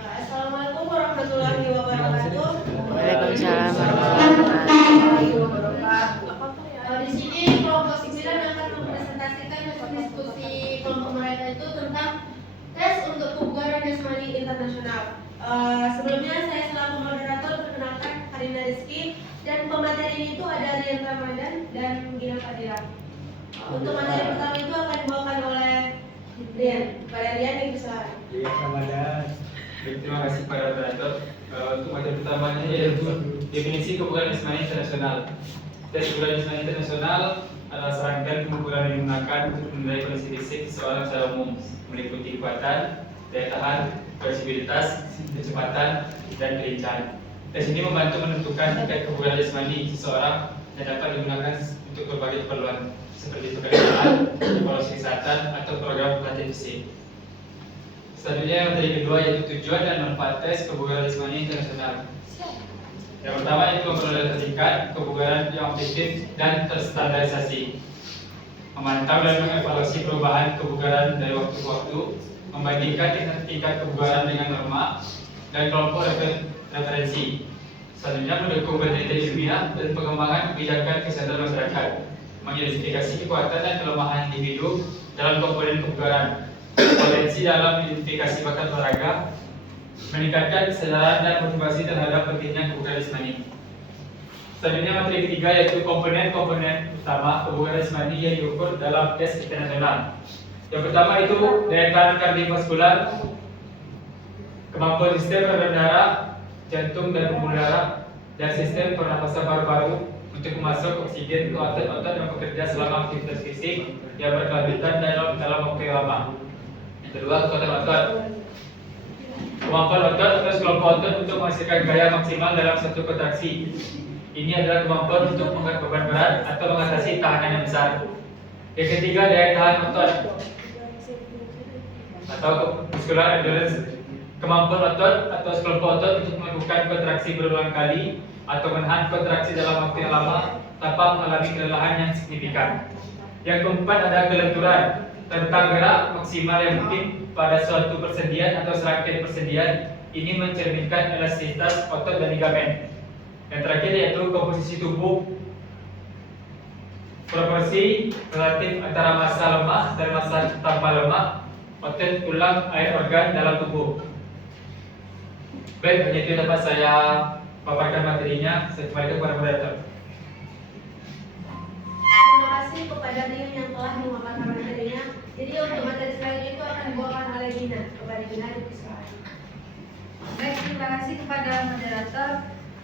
Assalamualaikum warahmatullahi wabarakatuh. Waalaikumsalam warahmatullahi wabarakatuh. Di sini kelompok 9 akan mempresentasikan hasil diskusi kelompok mereka itu tentang tes untuk kebugaran jasmani internasional. Sebelumnya saya selaku moderator perkenalkan Karina Rizky dan pemateri itu ada Rian Ramadan dan Gina Fadira. Untuk materi pertama itu akan dibawakan oleh Rian. Pada Rian yang bisa. Iya, Ramadan. Terima kasih pada moderator. Untuk materi pertamanya yaitu definisi kebugaran jasmani internasional. Tes kebugaran jasmani internasional adalah serangkaian pengukuran yang digunakan untuk menilai kondisi fisik seseorang secara umum, meliputi kekuatan, daya tahan, fleksibilitas, kecepatan, dan kelincahan. Tes ini membantu menentukan tingkat kebugaran jasmani seseorang dan dapat digunakan untuk berbagai keperluan seperti pekerjaan, evaluasi kesehatan, atau program pelatihan fisik. Selanjutnya materi kedua yaitu tujuan dan manfaat tes kebugaran jasmani internasional. Yang pertama yaitu memperoleh tingkat kebugaran yang objektif dan terstandarisasi, memantau dan mengevaluasi perubahan kebugaran dari waktu ke waktu, membandingkan tingkat kebugaran dengan norma dan kelompok referensi. Selanjutnya mendukung penelitian ilmiah dan pengembangan kebijakan kesehatan masyarakat, mengidentifikasi kekuatan dan kelemahan individu dalam komponen kebugaran, potensi dalam identifikasi bakat olahraga, meningkatkan kesadaran dan motivasi terhadap pentingnya kebugaran jasmani. Selanjutnya materi ketiga yaitu komponen-komponen utama kebugaran jasmani yang diukur dalam tes internasional. Yang pertama itu daya tahan kardiovaskular, kemampuan sistem peredaran darah, jantung dan pembuluh darah, dan sistem pernapasan paru-paru untuk memasuk oksigen ke otot-otot yang bekerja selama aktivitas fisik yang berkelanjutan dalam waktu yang lama. Kedua, kekuatan otot. Kemampuan otot atau kelompok otot untuk menghasilkan gaya maksimal dalam satu kontraksi. Ini adalah kemampuan untuk mengangkat beban berat atau mengatasi tahanan yang besar. Yang ketiga, daya tahan otot atau muscular endurance. Kemampuan otot atau kelompok otot untuk melakukan kontraksi berulang kali atau menahan kontraksi dalam waktu yang lama tanpa mengalami kelelahan yang signifikan. Yang keempat ada kelenturan, tentang gerak maksimal yang mungkin pada suatu persendian atau serangkaian persendian. Ini mencerminkan elastisitas otot dan ligamen. Yang terakhir yaitu komposisi tubuh, proporsi relatif antara massa lemak dan massa tanpa lemak, otot, tulang, air organ dalam tubuh. Baik, hanya itu dapat saya paparkan materinya. Saya kembalikan kepada moderator. Terima kasih kepada Rian yang telah memaparkan materinya. Jadi untuk materi selanjutnya itu akan dibawakan oleh Gina. Kepada Gina dipersilakan. Baik, terima kasih kepada moderator.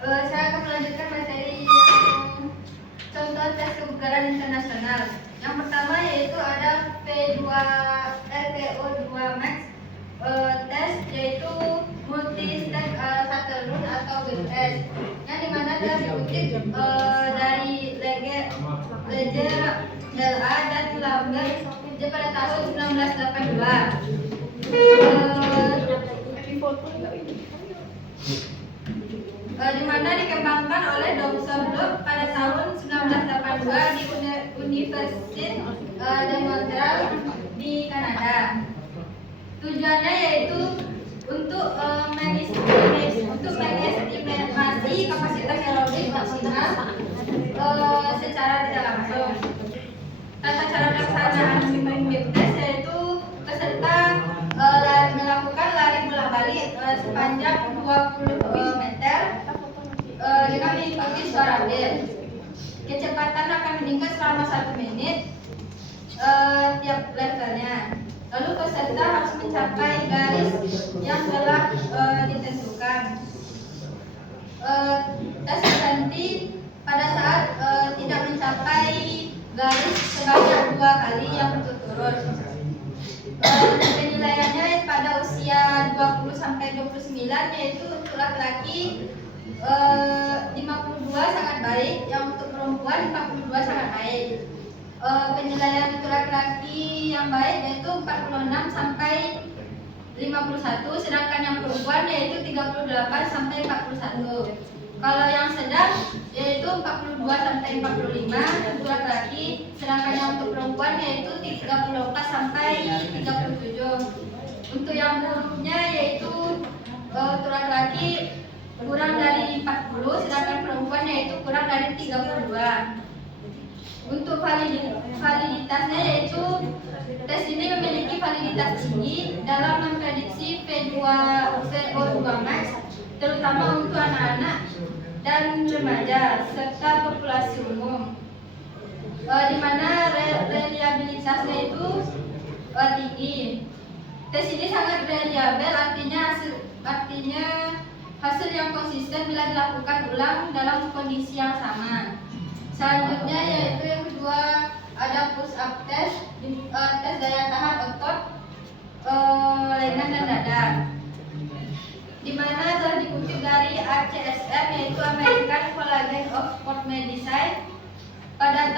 Saya akan melanjutkan materi yang contoh tes kebugaran internasional. Yang pertama yaitu ada P2 RPO2 Max tes, yaitu multi step shuttle run atau BTS, yang dimana telah dikutip dari Leger LA dan Lambert pada tahun 1982. Di mana dikembangkan oleh Dr. Block pada tahun 1982 di Universitas de Montreal di Kanada. Tujuannya yaitu untuk mengestimasi kapasitas aerobik maksimal secara tidak langsung. Tata cara pelaksanaan BIM test yaitu peserta melakukan lari bolak-balik sepanjang 20 meter dengan mengikuti suara bel. Kecepatan akan meningkat selama 1 menit tiap levelnya. Lalu peserta harus mencapai garis yang telah ditentukan. Tes berhenti pada saat tidak mencapai garis sebanyak 2 kali yang berturut-turut. Penilaiannya pada usia 20 sampai 29, yaitu untuk laki-laki 52 sangat baik, yang untuk perempuan 42 sangat baik. Penilaian untuk laki-laki yang baik yaitu 46 sampai 51, sedangkan yang perempuan yaitu 38 sampai 41. Kalau yang sedang yaitu 42 sampai 45 untuk laki-laki, sedangkan yang untuk perempuan yaitu 34 sampai 37. Untuk yang buruknya yaitu 32. Untuk validitasnya yaitu tes ini memiliki validitas tinggi dalam memprediksi VO2 max terutama untuk anak-anak dan remaja serta populasi umum. Di mana reliabilitasnya itu tinggi. Tes ini sangat reliabel, artinya hasil yang konsisten bila dilakukan ulang dalam kondisi yang sama. Selanjutnya yaitu yang kedua ada push up test, tes daya tahan otot lengan dan dada, di mana telah dikutip dari ACSM yaitu American College of Sport Medicine pada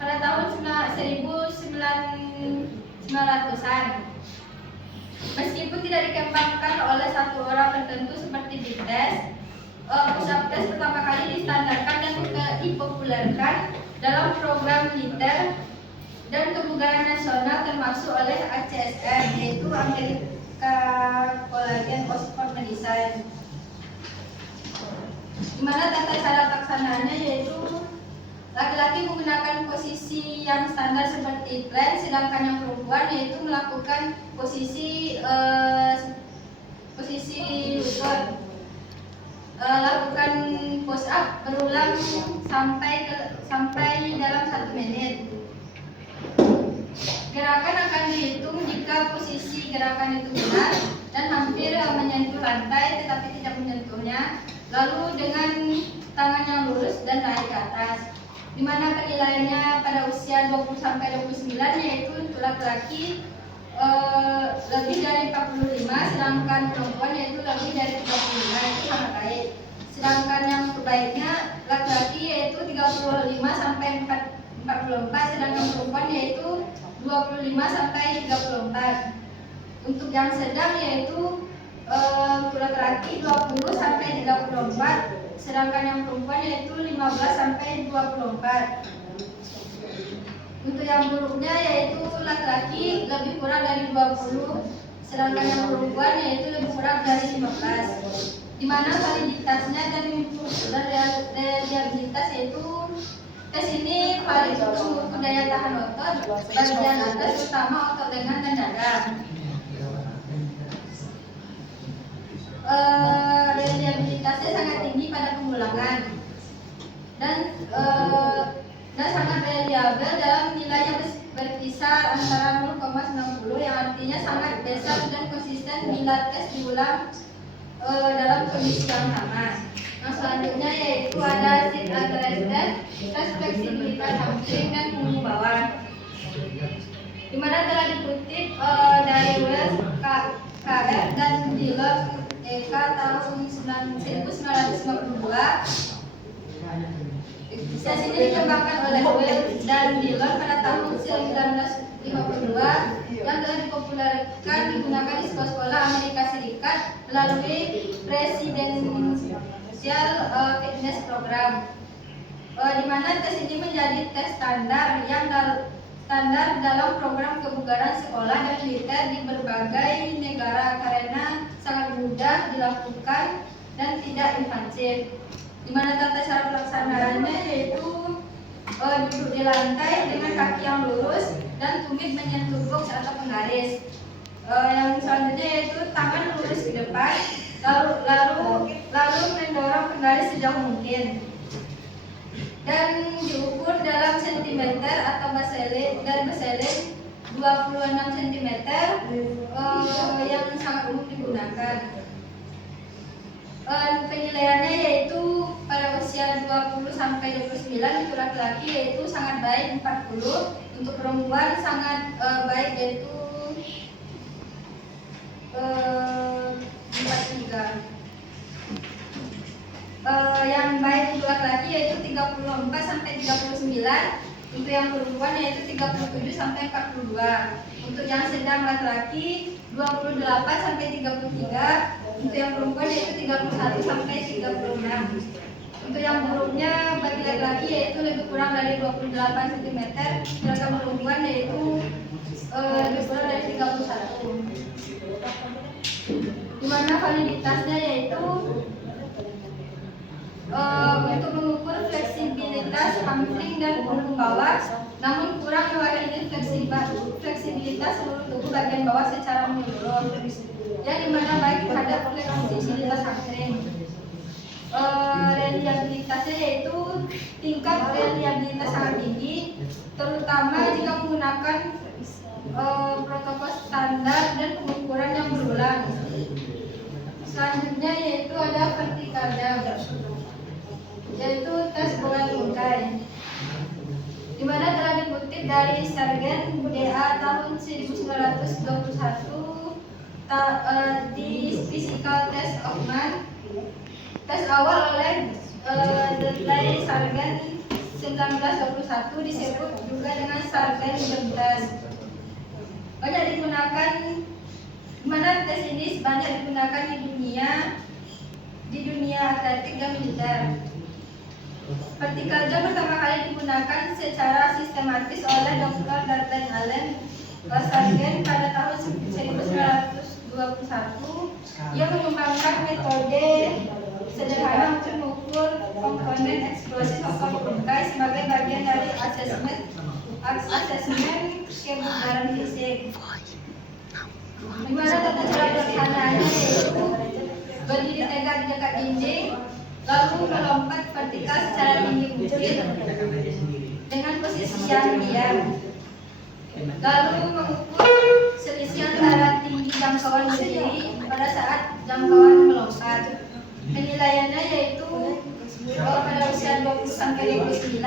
tahun 1900-an. Meskipun tidak dikembangkan oleh satu orang tertentu seperti di tes, push up test pertama kali distandarkan dan dipopulerkan dalam program militer dan kebugaran nasional termasuk oleh ACSM yaitu Amerika College of Sport Medicine. Di mana tata cara pelaksanaannya yaitu laki-laki menggunakan posisi yang standar seperti plank, sedangkan yang perempuan yaitu melakukan posisi lutut. Lakukan push up berulang sampai dalam 1 menit. Gerakan akan dihitung jika posisi gerakan itu benar dan hampir menyentuh lantai tetapi tidak menyentuhnya, lalu dengan tangan yang lurus dan naik ke atas. Di mana penilaiannya pada usia 20-29 yaitu untuk laki-laki lebih dari 45, sedangkan perempuan yaitu lebih dari 35, itu sangat baik. Sedangkan yang terbaiknya laki-laki yaitu 35 sampai 44, sedangkan perempuan yaitu 25 sampai 34. Untuk yang sedang yaitu untuk laki-laki 20 sampai 34, sedangkan yang perempuan yaitu 15 sampai 24. Untuk yang buruknya yaitu laki-laki lebih kurang dari 20, sedangkan yang perempuan yaitu lebih kurang dari 15. Di mana validitasnya dan reliabilitas yaitu tes ini valid untuk mengukur daya tahan otot bagian atas terutama otot lengan dan dada. Reliabilitasnya sangat tinggi pada pengulangan dan sangat reliabel dalam nilai yang berkisar antara 0,90 yang artinya sangat besar dan konsisten bila tes diulang dalam kondisi yang sama. Nah, selanjutnya yaitu ada sit address test, tes fleksibilitas hamstring dan punggung bawah, di mana telah dikutip dari Wells, KR dan Dillon EK tahun 1952. Tes ini dikembangkan oleh Wells dan Dillon pada tahun 1952 yang telah dipopulerkan digunakan di sekolah Amerika Serikat melalui Presidential Fitness Program, di mana tes ini menjadi tes standar dalam program kebugaran sekolah dan militer di berbagai negara karena sangat mudah dilakukan dan tidak invasif. Di mana tata cara pelaksanaannya yaitu duduk di lantai dengan kaki yang lurus dan tumit menyentuh box atau penggaris. Yang selanjutnya yaitu tangan lurus ke depan, lalu mendorong penggaris sejauh mungkin dan diukur dalam sentimeter atau baselin 26 cm yang sangat umum digunakan. Penilaiannya yaitu pada usia 20 sampai 29 untuk laki-laki yaitu sangat baik 40, untuk perempuan sangat baik yaitu 43. Yang baik untuk laki-laki yaitu 34 sampai 39, untuk yang perempuan yaitu 37 sampai 42. Untuk yang sedang laki-laki 28 sampai 33, untuk yang perempuan yaitu 31 sampai 36. Untuk yang buruknya bagi laki-laki yaitu lebih kurang dari 28 cm, sedangkan perempuan yaitu lebih kurang dari 31. Di mana validitasnya yaitu untuk mengukur fleksibilitas hamstring dan punggung bawah, namun kurang mewakili fleksibilitas seluruh tubuh bagian bawah secara menyeluruh, yang dimana baik terhadap fleksibilitas hamstring. Reliabilitasnya yaitu tingkat reliabilitas sangat tinggi, terutama jika menggunakan protokol standar dan pengukuran yang berulang. Selanjutnya yaitu ada vertical jump, yaitu tes bola tungkai, di mana telah dikutip dari Sargen DA tahun 1921 di Physical Test of Man. Tes awal oleh dari Sargen 1921 disebut juga dengan Sargen jump test. Banyak digunakan, di mana tes ini banyak digunakan di dunia atletik dan militer. Vertical jump pertama kali digunakan secara sistematis oleh Dr. Darden Allen Sargen pada tahun 1921. Ia mengembangkan metode sederhana untuk mengukur komponen eksplosif atau tungkai sebagai bagian dari asesmen kebugaran fisik. Di mana tata cara pelaksanaannya yaitu berdiri tegak di dekat dinding, lalu melompat vertikal secara tinggi mungkin dengan posisi yang diam, lalu mengukur selisih antara tinggi jangkauan berdiri pada saat jangkauan melompat. Penilaiannya yaitu pada usia 20 sampai 29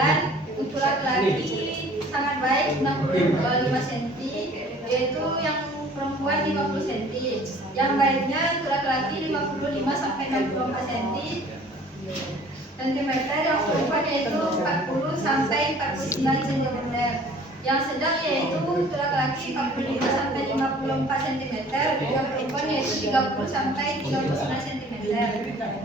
untuk laki-laki sangat baik 65 cm, yaitu yang perempuan 50 cm. Yang baiknya untuk laki-laki 55 sampai 64 cm, yang perempuan yaitu 40 sampai 49 cm. Yang sedang yaitu untuk laki-laki 45 sampai 54 cm, yang perempuan yaitu 30 sampai 39 cm.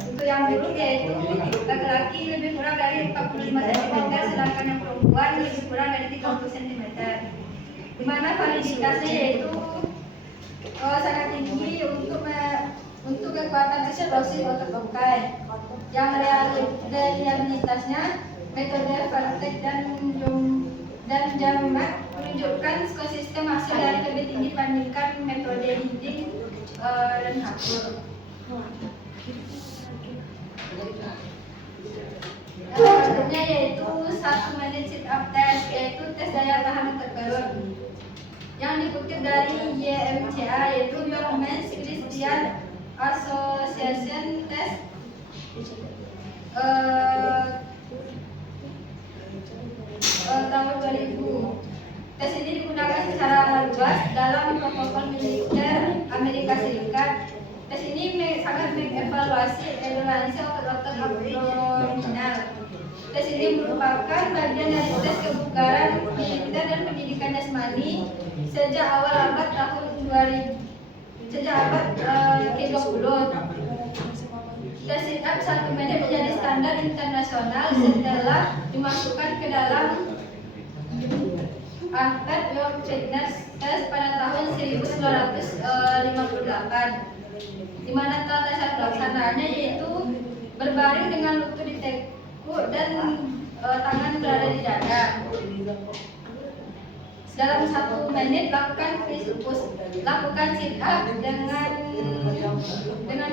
Untuk yang buruk yaitu laki-laki lebih kurang dari 45 cm, sedangkan yang perempuan lebih kurang dari 30 cm. Di mana validitasnya yaitu sangat tinggi untuk kekuatan eksplosif otot tungkai. Yang realitasnya metode Vertex dan Jamat menunjukkan konsisten hasil dari lebih tinggi dibandingkan metode Hinding dan Hakur. Selanjutnya yaitu 1 menit sit up test, yaitu tes daya tahan tergerut, yang dikutip dari YMCA yaitu Men's Christian Association Test tahun 2000. Tes ini digunakan secara luas dalam protokol militer Amerika Serikat. Tes ini sangat mengevaluasi otot-otot abdominal. Tes ini merupakan bagian dari tes kebugaran militer dan pendidikan jasmani sejak awal abad tahun 2000, sejak abad ke-20. Tes sit up 1 menit menjadi standar internasional setelah dimasukkan ke dalam Angkat York Fitness Test pada tahun 1958. Di mana tata cara pelaksanaannya yaitu berbaring dengan lutut ditekuk dan tangan berada di dada. Dalam 1 menit lakukan lakukan sit up dengan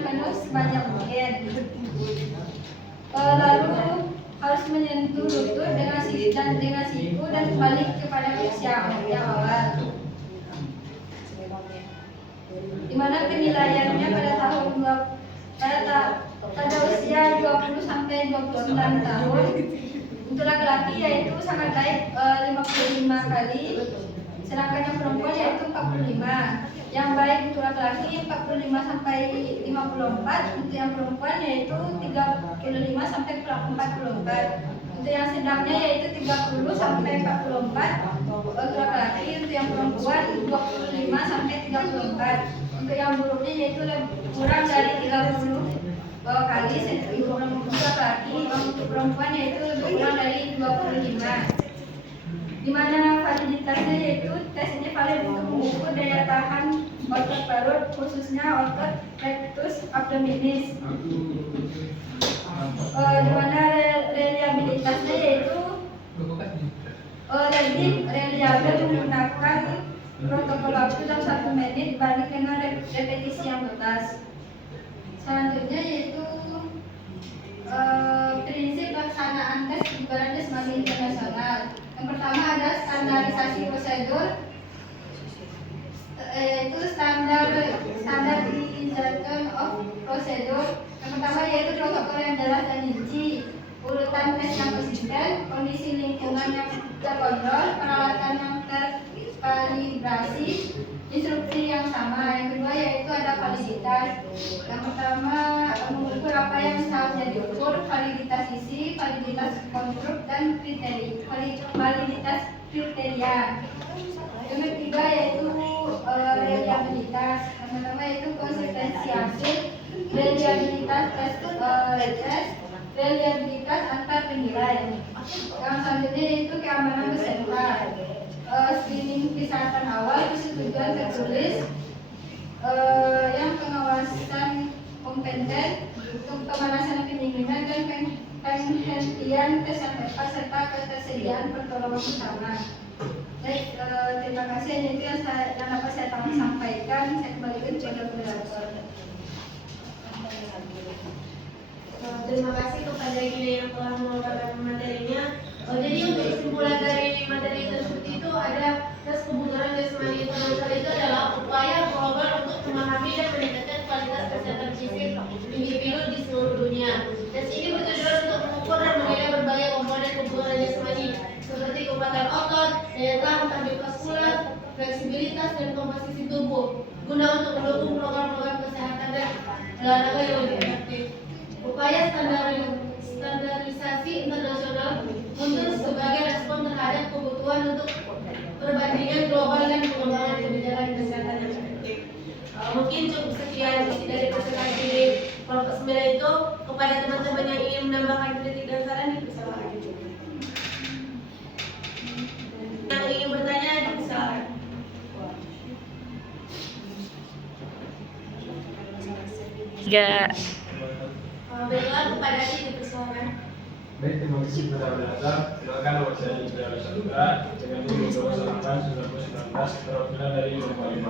penuh sebanyak mungkin. Lalu harus menyentuh lutut dengan siku dan kembali kepada posisi yang awal. Di mana penilaiannya pada usia 20 sampai 29 tahun. Untuk laki-laki yaitu sangat baik 55 kali, sedangkan yang perempuan yaitu 45. Yang baik untuk laki-laki 45 sampai 54, untuk yang perempuan yaitu 35 sampai 44. Untuk yang sedangnya yaitu 30 sampai 44 untuk laki-laki, untuk yang perempuan 25 sampai 34. Untuk yang buruknya yaitu kurang dari 30 kali untuk laki-laki, untuk perempuan yaitu lebih kurang dari 25. Di mana validitasnya yaitu tes ini valid untuk mengukur daya tahan otot perut, khususnya otot rectus abdominis. Di mana reliabilitasnya yaitu lebih reliabel menggunakan protokol waktu dalam 1 menit dibanding dengan repetisi yang bebas. Selanjutnya yaitu prinsip pelaksanaan tes kebugaran jasmani internasional. Yang pertama ada standarisasi prosedur, yaitu standardization of procedure. Yang pertama yaitu protokol yang jelas dan rinci, urutan tes yang konsisten, kondisi lingkungan yang terkontrol, peralatan yang terkalibrasi, instruksi yang sama. Yang kedua yaitu ada validitas. Yang pertama mengukur apa yang seharusnya diukur, validitas isi, validitas konstruk, dan validitas kriteria. Yang ketiga yaitu reliabilitas. Yang pertama yaitu konsistensi hasil, reliabilitas tes, reliabilitas antar penilai. Yang selanjutnya yaitu keamanan peserta, screening kesehatan awal, persetujuan tertulis, yang pengawasan kompeten untuk pemanasan pendinginan dan penghentian peserta serta ketersediaan pertolongan pertama. Baik, terima kasih. Ini yang dapat saya sampaikan. Saya kembalikan kepada moderator. Terima kasih kepada Gina yang telah mengeluarkan materinya. Jadi untuk kesimpulan dari materi tersebut itu ada tes kebugaran jasmani internasional itu adalah upaya global untuk memahami dan meningkatkan kualitas kesehatan fisik individu di seluruh dunia. Tes ini bertujuan untuk mengukur dan menilai berbagai komponen kebugaran jasmani seperti kekuatan otot, daya tahan kardiovaskular, fleksibilitas dan komposisi tubuh guna untuk mendukung program-program kesehatan dan olahraga yang lebih efektif. Upaya standarisasi internasional untuk sebagai respon terhadap kebutuhan untuk perbandingan global dan pengembangan kebijakan kesehatan yang efektif. Mungkin cukup sekian isi dari presentasi kelompok 9 itu. Kepada teman-teman yang ingin menambahkan kritik dan saran dipersilakan. Yang ingin bertanya dipersilakan. Tiga. Baiklah, kepada Adi dipersilakan. Baik, terima kasih kepada moderator. Silakan nomor saya di Saudara Saudara dengan nomor 298 perwakilan dari Lembaga 5.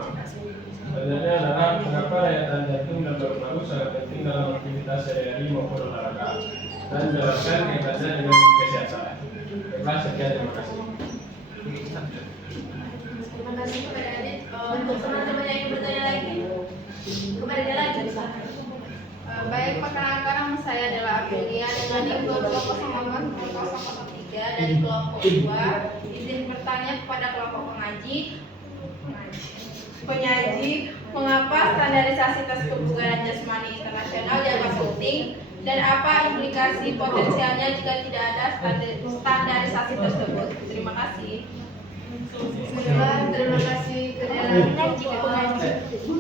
Pertanyaannya adalah mengapa daya tahan jantung dan paru-paru sangat penting dalam aktivitas sehari-hari maupun olahraga, dan jelaskan kaitannya dengan kesehatan. Baiklah, sekian, terima kasih. Terima kasih kepada Adi. Untuk teman-teman yang ingin bertanya lagi, kepada dia lagi silakan. Baik, perkenalkan nama saya adalah Aprilia dengan induk 20403 dari kelompok 2. Izin bertanya kepada kelompok penyaji, mengapa standarisasi tes kebugaran jasmani internasional dianggap penting dan apa implikasi potensialnya jika tidak ada standarisasi tersebut? Terima kasih. Terima kasih kepada pengaji.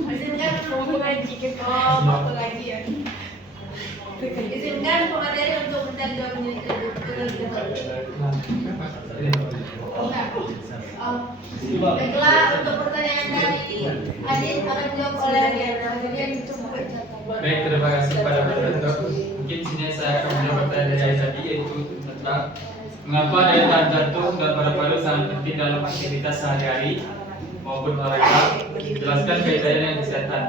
Izinkan pengaji ya. Izinkan pemateri untuk menjawab baiklah, untuk pertanyaan kali ini Adit akan dijawab oleh Diana. Baik, terima kasih kepada moderator. Mungkin sini saya akan menjawab pertanyaan dari tadi, yaitu tentang mengapa daya tahan jantung dan paru-paru sangat penting dalam aktivitas sehari-hari maupun olahraga. Jelaskan kaitannya dengan kesehatan.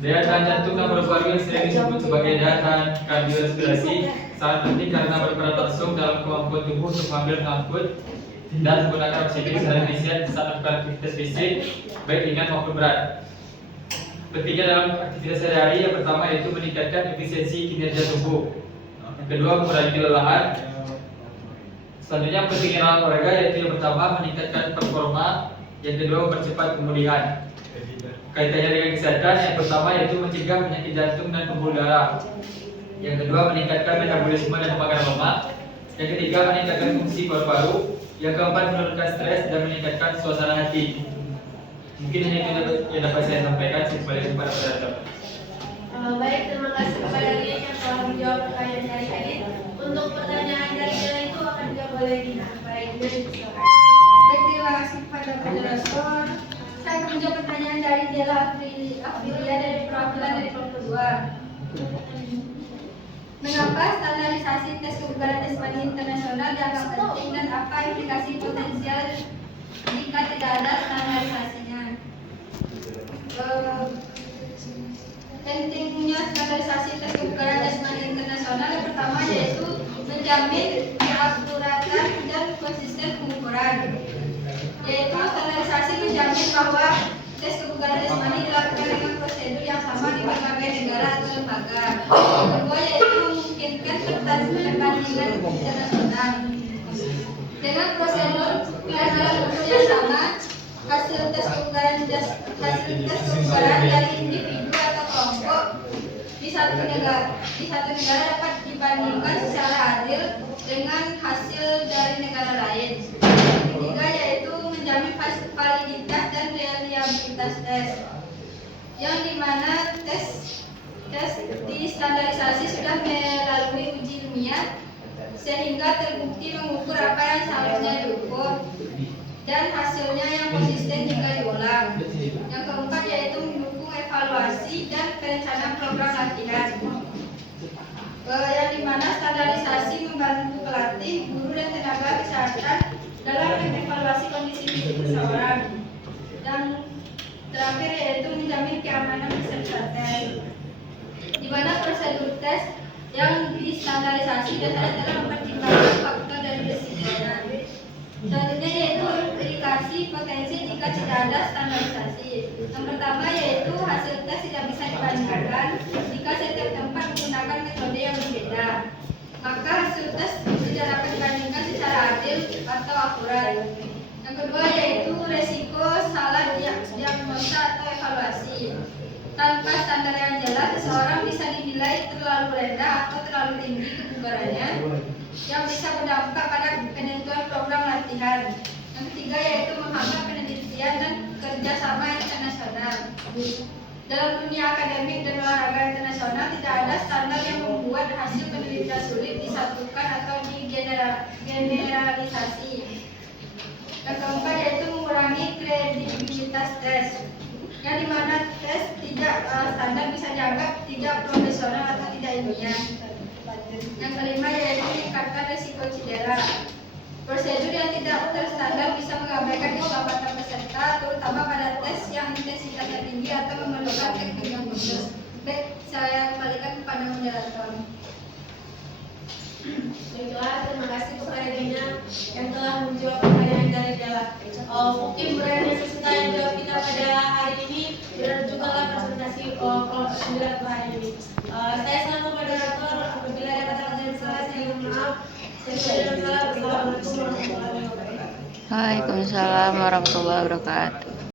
Daya tahan jantung dan paru-paru yang sering disebut sebagai daya tahan kardiorespirasi sangat penting karena berperan langsung dalam kemampuan tubuh untuk mengambil ngangkut dan menggunakan oksigen secara efisien saat melakukan aktivitas fisik baik ringan maupun berat. Pentingnya dalam aktivitas sehari-hari yang pertama yaitu meningkatkan efisiensi kinerja tubuh. Yang kedua, mengurangi kelelahan. Selanjutnya, pentingnya olahraga yaitu yang pertama meningkatkan performa, yang kedua mempercepat pemulihan. Kaitannya dengan kesehatan, yang pertama yaitu mencegah penyakit jantung dan pembuluh darah. Yang kedua, meningkatkan metabolisme dan pembakaran lemak. Yang ketiga, meningkatkan fungsi paru-paru. Yang keempat, menurunkan stres dan meningkatkan suasana hati. Mungkin hanya itu yang dapat saya sampaikan. Saya kembali kepada moderator. Baik, terima kasih kepada Lia yang telah menjawab pertanyaan dari Adit. Untuk pertanyaan dari Lia itu akan dijawab oleh Dina. Baik, Dina silakan. Baik, terima kasih kepada moderator. saya akan menjawab pertanyaan dari Dela Aprilia dari perwakilan dari kelompok 2. Mengapa standarisasi tes kebugaran jasmani internasional dianggap penting dan apa implikasi potensial jika tidak ada standarisasinya? Pentingnya standarisasi tes kebugaran jasmani internasional yang pertama yaitu menjamin keakuratan dan konsisten pengukuran. Yaitu standarisasi menjamin bahwa tes kebugaran jasmani dilakukan dengan prosedur yang sama di berbagai negara atau lembaga. Yang kedua yaitu memungkinkan perbandingan internasional. Dengan prosedur dan alat ukur yang sama, hasil tes kebugaran dari individu atau kelompok di satu negara dapat dibandingkan secara adil dengan hasil dari negara lain. Yang ketiga yaitu menjamin validitas dan reliabilitas tes, yang dimana tes di standarisasi sudah melalui uji ilmiah sehingga terbukti mengukur apa yang seharusnya diukur dan hasilnya yang konsisten jika diulang. Yang keempat yaitu mendukung evaluasi dan perencanaan program latihan, yang dimana standarisasi membantu pelatih, guru dan tenaga kesehatan dalam mengevaluasi kondisi fisik seseorang. Dan terakhir yaitu menjamin keamanan peserta tes, di mana prosedur tes yang distandarisasi dasarnya telah mempertimbangkan faktor dari residenan. Selanjutnya yaitu implikasi potensi jika tidak ada standarisasi. Yang pertama yaitu hasil tes tidak bisa dibandingkan jika setiap tempat menggunakan metode yang berbeda. Maka hasil tes tidak dapat dibandingkan secara adil atau akurat. Yang kedua yaitu resiko salah diagnosa atau evaluasi. Tanpa standar yang jelas, seseorang bisa dinilai terlalu rendah atau terlalu tinggi kebugarannya, yang bisa berdampak pada penentuan program latihan. Yang ketiga yaitu menghambat penelitian dan kerjasama internasional. Dalam dunia akademik dan olahraga internasional tidak ada standar yang membuat hasil penelitian sulit disatukan atau digeneralisasi. Yang keempat yaitu mengurangi kredibilitas tes, yang dimana tes tidak standar bisa dianggap tidak profesional atau tidak ilmiah. Yang kelima yaitu meningkatkan risiko cedera. Prosedur yang tidak terstandar bisa mengabaikan keselamatan peserta, terutama pada tes yang intensitasnya tinggi atau memerlukan teknik yang khusus. Baik, saya kembalikan kepada moderator. Baiklah, terima kasih kepada Dina yang telah menjawab pertanyaan dari Dela. Mungkin berani sesuatu yang jawab kita pada hari ini dan juga lah presentasi kelompok 9 pada hari ini. Saya selaku moderator, apabila ada kata-kata yang salah saya mohon maaf. Saya salah. Wassalamualaikum warahmatullahi wabarakatuh. Waalaikumsalam warahmatullahi wabarakatuh.